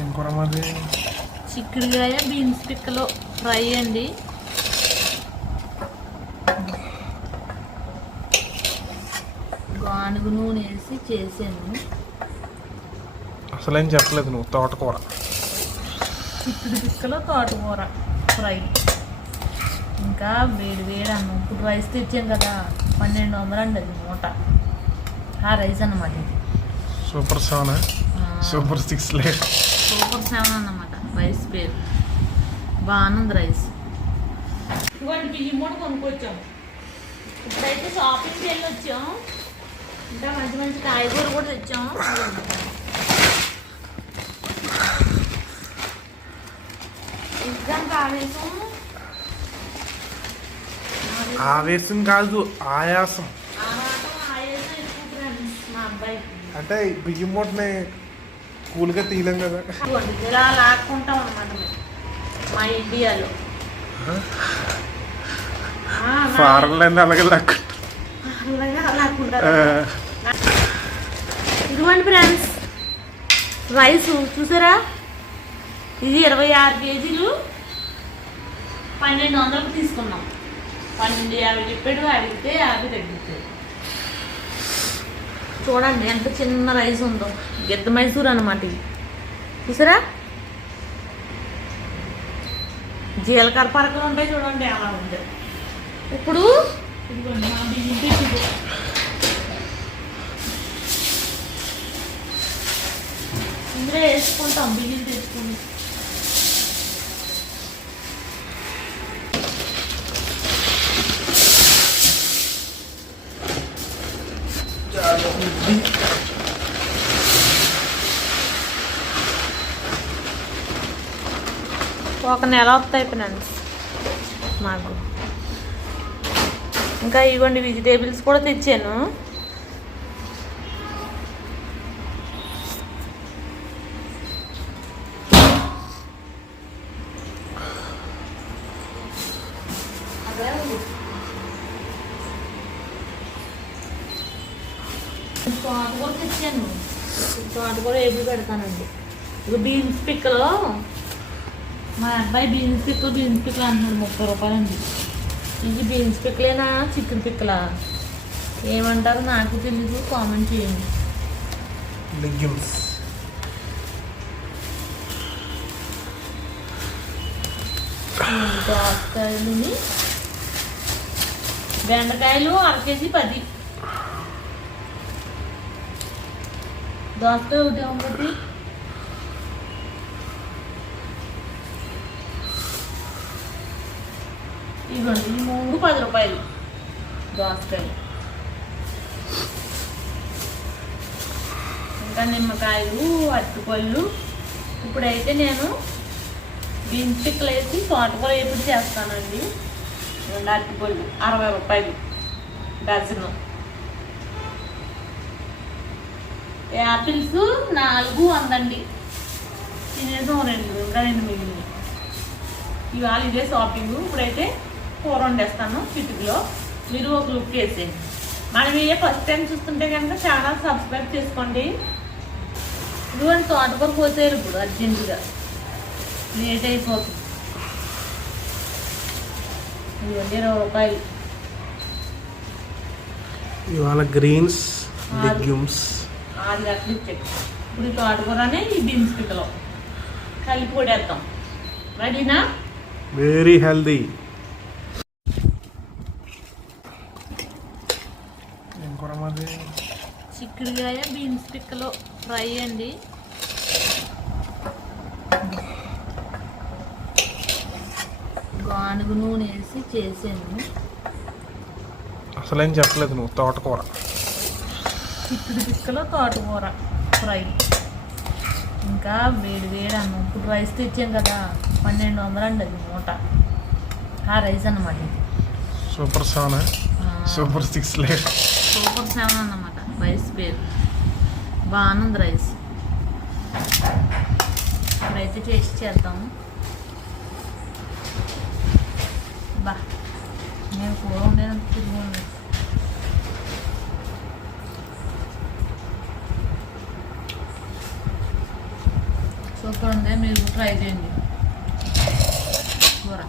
ఏం కూర మాది చిక్కుడుకాయ బీన్స్ పిక్కలు ఫ్రై అండి. గానుగు నూనె వేసి చేసాను అసలేం చెప్పలేదు నువ్వు తోటకూర. చిక్కుడు పిక్కలు తోటకూర ఫ్రై. ఇంకా వేడి వేడి అన్నం. ఇప్పుడు రైస్ తెచ్చాం కదా పన్నెండు వందలు అండి అది మూట ఆ రైస్ అన్నమాట ఇది. Super seven? సూపర్ సిక్స్ లేదు సూపర్ సెవెన్ అన్నమాట. రైస్ పేరు బాగుంది రైస్ ఇవ్వండి బియ్యం కూడా కొనుక్కొచ్చాం. ఇప్పుడైతే షాపింగ్కి వెళ్ళి వచ్చాం ఇంకా మంచి మంచి కాయగూర కూడా తెచ్చాం. ఎగ్జామ్ కావేసం ఆవేశం కాదు ఆయాసం. అంటే బియ్యం మూటని కూల్గా తీయలేం కదా. ఇలా లాక్కుంటాం అనమాట మేము మా ఇండియాలో. ఫారెన్లో అలాగే లెక్క అలాగే లాక్కుంటారు. ఇదిగోండి ఫ్రెండ్స్ రైస్ చూసారా? ఇది ఇరవై ఆరు కేజీలు. పన్నెండు వందలకు తీసుకున్నాం. పన్నెండు యాభై చెప్పాడు అడిగితే యాభై తగ్గితే చూడండి ఎంత చిన్న రైస్ ఉందో. గిద్ద మైసూర్ అనమాట ఇది. చూసారా? జీలకర్ర పరకలు ఉంటాయి చూడండి అలా ఉంది ఇప్పుడు ఇందులో వేసుకుంటాం బియ్యం తెచ్చుకుని. ఒక నెల వస్తాయి ఫ్రెండ్స్ మాకు. ఇంకా ఇవ్వండి వెజిటేబుల్స్ కూడా తెచ్చాను. తోటకూర తెచ్చాను తోటకూర ఏపీ పెడతానండి ఇక బీన్స్ పిక్కలు మా అబ్బాయి బీన్స్ పిక్కలు బీన్స్ పిక్కలు అంటున్నాడు ముప్పై రూపాయలండి ఇది బీన్స్ పిక్కలేనా చికెన్ పిక్కలా ఏమంటారు నాకు తెలీదు కామెంట్ చేయండి లెగ్యూమ్స్ దోసకాయలు బెండకాయలు అర కేజీ పది. దోసకాయ ఒకటి ఒకటి ఇవ్వండి ఈ మూడు పది రూపాయలు దోసకాయలు. ఇంకా నిమ్మకాయలు అరటిపళ్ళు. ఇప్పుడైతే నేను బీన్స్ పిక్కలు వేసి తోటకూర వేపుడు చేస్తానండి. రెండు అరటిపళ్ళు అరవై రూపాయలు. డజను. యాపిల్స్ నాలుగు వందండి తినేసాం రెండు ఇంకా రెండు మిగిలినవి ఇవాళ ఇదే షాపింగ్. ఇప్పుడైతే కూర వండేస్తాను చిటికలో. మీరు ఒక లుక్ వేసేయండి మనం ఏ ఫస్ట్ టైం చూస్తుంటే కనుక ఛానల్ సబ్స్క్రైబ్ చేసుకోండి. ఇదిగోండి తోటకూర పోసారు ఇప్పుడు అర్జెంటుగా. లేట్ అయిపోతుంది. ఇదిగోండి ఇరవై రూపాయలు. ఇవాళ గ్రీన్స్ లెగ్యూమ్స్ ఆరు గంటలు ఇచ్చాడు ఇప్పుడు ఈ తోటకూరనే ఈ బీన్స్ పిక్కలు. కలిపి కొడేద్దాం రెడీనా వెరీ హెల్దీ చిక్కుడుకాయ బీన్స్ పిక్కలు. ఫ్రై అండి గానుగు నూనె వేసి చేసాను అసలేం చెప్పలేదు నువ్వు తోటకూర. చిక్కుడు పిక్కలు తోటకూర ఫ్రై. ఇంకా వేడి వేడి అన్నం. ఇప్పుడు రైస్ తెచ్చాం కదా పన్నెండు వందలు అండి అది మూట. ఆ రైస్ అన్నమాట super seven super six super seven అన్నమాట రైస్ పేరు. బాగుంది రైస్. ఇప్పుడైతే టేస్ట్ చేద్దాము. బా నేను కూర ఉండేదంత తిరిగి సూపర్ ఉంది మీరు ట్రై చేయండి. కూర.